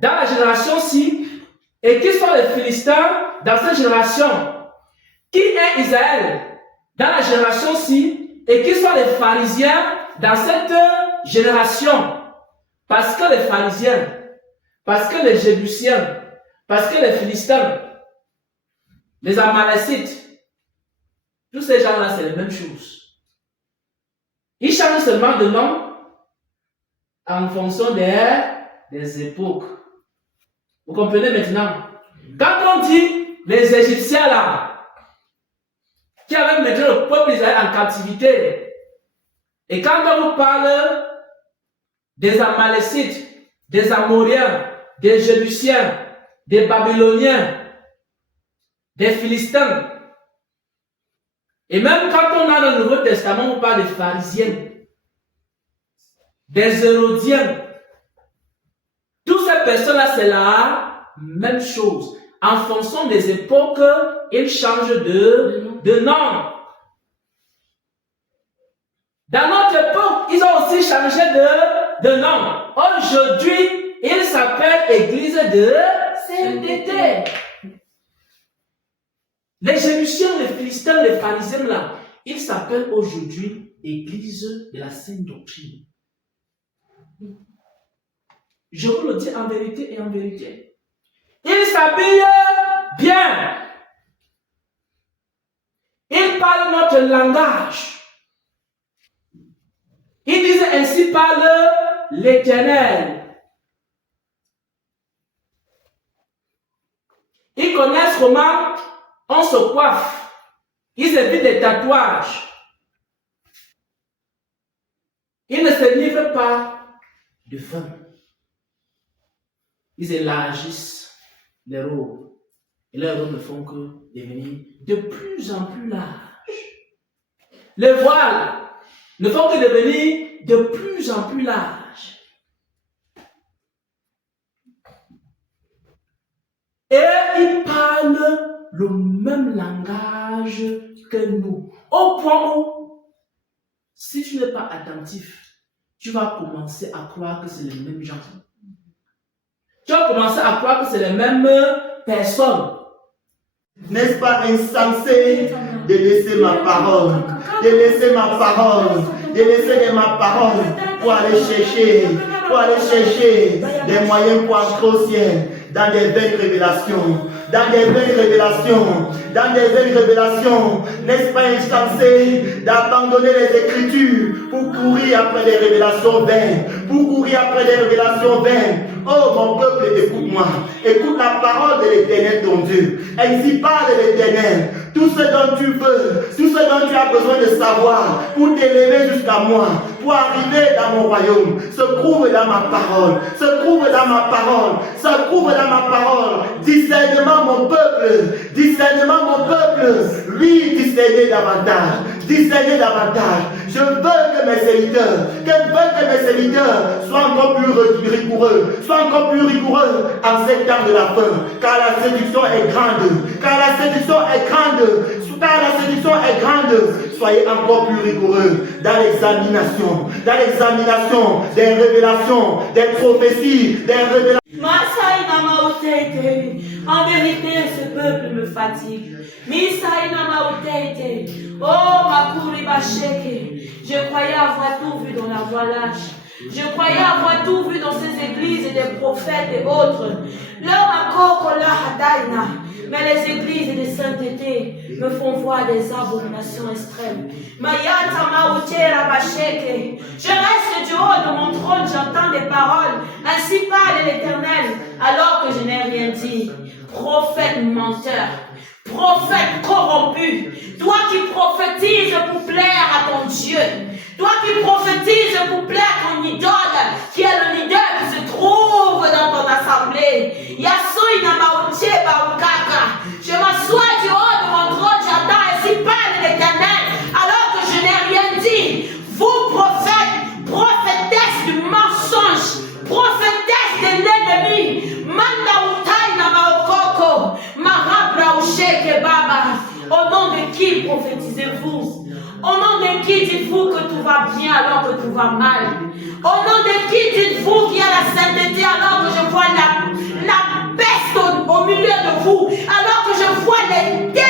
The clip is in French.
dans la génération-ci et qui sont les Philistins dans cette génération? Qui est Israël dans la génération-ci et qui sont les pharisiens dans cette génération? Parce que les pharisiens, parce que les Jébusiens, parce que les Philistins, les Amalécites, tous ces gens-là, c'est les mêmes choses. Ils changent seulement de nom en fonction des époques. Vous comprenez maintenant? Quand on dit les Égyptiens là, qui avaient mis le peuple d'Israël en captivité, et quand on vous parle des Amalécites, des Amoriens, des Jébusiens, des Babyloniens, des Philistins, et même quand on a le Nouveau Testament, on parle des pharisiens, des hérodiens. Toutes ces personnes-là, c'est la même chose. En fonction des époques, ils changent de nom. Dans notre époque, ils ont aussi changé de nom. Aujourd'hui, ils s'appellent Église de sainteté. Les Jébusiens, les Philistins, les pharisiens, là, ils s'appellent aujourd'hui Église de la Sainte Doctrine. Je vous le dis en vérité et en vérité. Ils s'habillent bien. Ils parlent notre langage. Ils disent ainsi parle l'Éternel. Ils connaissent comment on se coiffe. Ils évitent les tatouages. Ils ne se livrent pas de faim. Ils élargissent les robes. Et leurs robes ne font que devenir de plus en plus larges. Les voiles ne font que devenir de plus en plus larges. Et ils parlent le même langage que nous. Au point où, si tu n'es pas attentif, tu vas commencer à croire que c'est les mêmes gens. Tu vas commencer à croire que c'est les mêmes personnes. N'est-ce pas insensé de laisser ma parole, de laisser ma parole, de laisser ma parole pour aller chercher des moyens pour entrer au ciel dans des vaines révélations, dans des vaines révélations, dans des vaines révélations. N'est-ce pas insensé d'abandonner les Écritures pour courir après des révélations vaines, pour courir après des révélations vaines? Oh mon peuple, écoute-moi, écoute la parole de l'Éternel ton Dieu. Ainsi parle l'Éternel. Tout ce dont tu veux, tout ce dont tu as besoin de savoir pour t'élever jusqu'à moi, pour arriver dans mon royaume, se trouve dans ma parole, se trouve dans ma parole, se trouve dans ma parole. Discernement mon peuple, discernement mon peuple, oui, discerner davantage, discerner davantage. Je veux que mes serviteurs soient encore plus rigoureux, soient encore plus rigoureux en ces temps de la fin, car la séduction est grande, car la séduction est grande, car la séduction est grande. Soyez encore plus rigoureux dans l'examination des révélations, des prophéties, des révélations. En vérité, ce peuple me fatigue. Oh, Makuri Basheke, je croyais avoir tout vu dans la voilage. Je croyais avoir tout vu dans ces églises et des prophètes et autres. Mais les églises de sainteté me font voir des abominations extrêmes. Je reste du haut de mon trône, j'entends des paroles. Ainsi parle l'Éternel, alors que je n'ai rien dit. Prophète menteur, prophète corrompu, toi qui prophétises pour plaire à ton Dieu, toi qui prophétises pour plaire à ton idole, qui est le leader qui se trouve dans ton assemblée. Je m'assois du haut de mon trône, j'entends ainsi parle l'Éternel, alors que je n'ai rien dit. Vous prophètes, prophétesses du mensonge, prophétesses de l'ennemi, au nom de qui prophétisez-vous? Au nom de qui dites-vous que tout va bien alors que tout va mal? Au nom de qui dites-vous qu'il y a la sainteté alors que je vois la vois l'éternel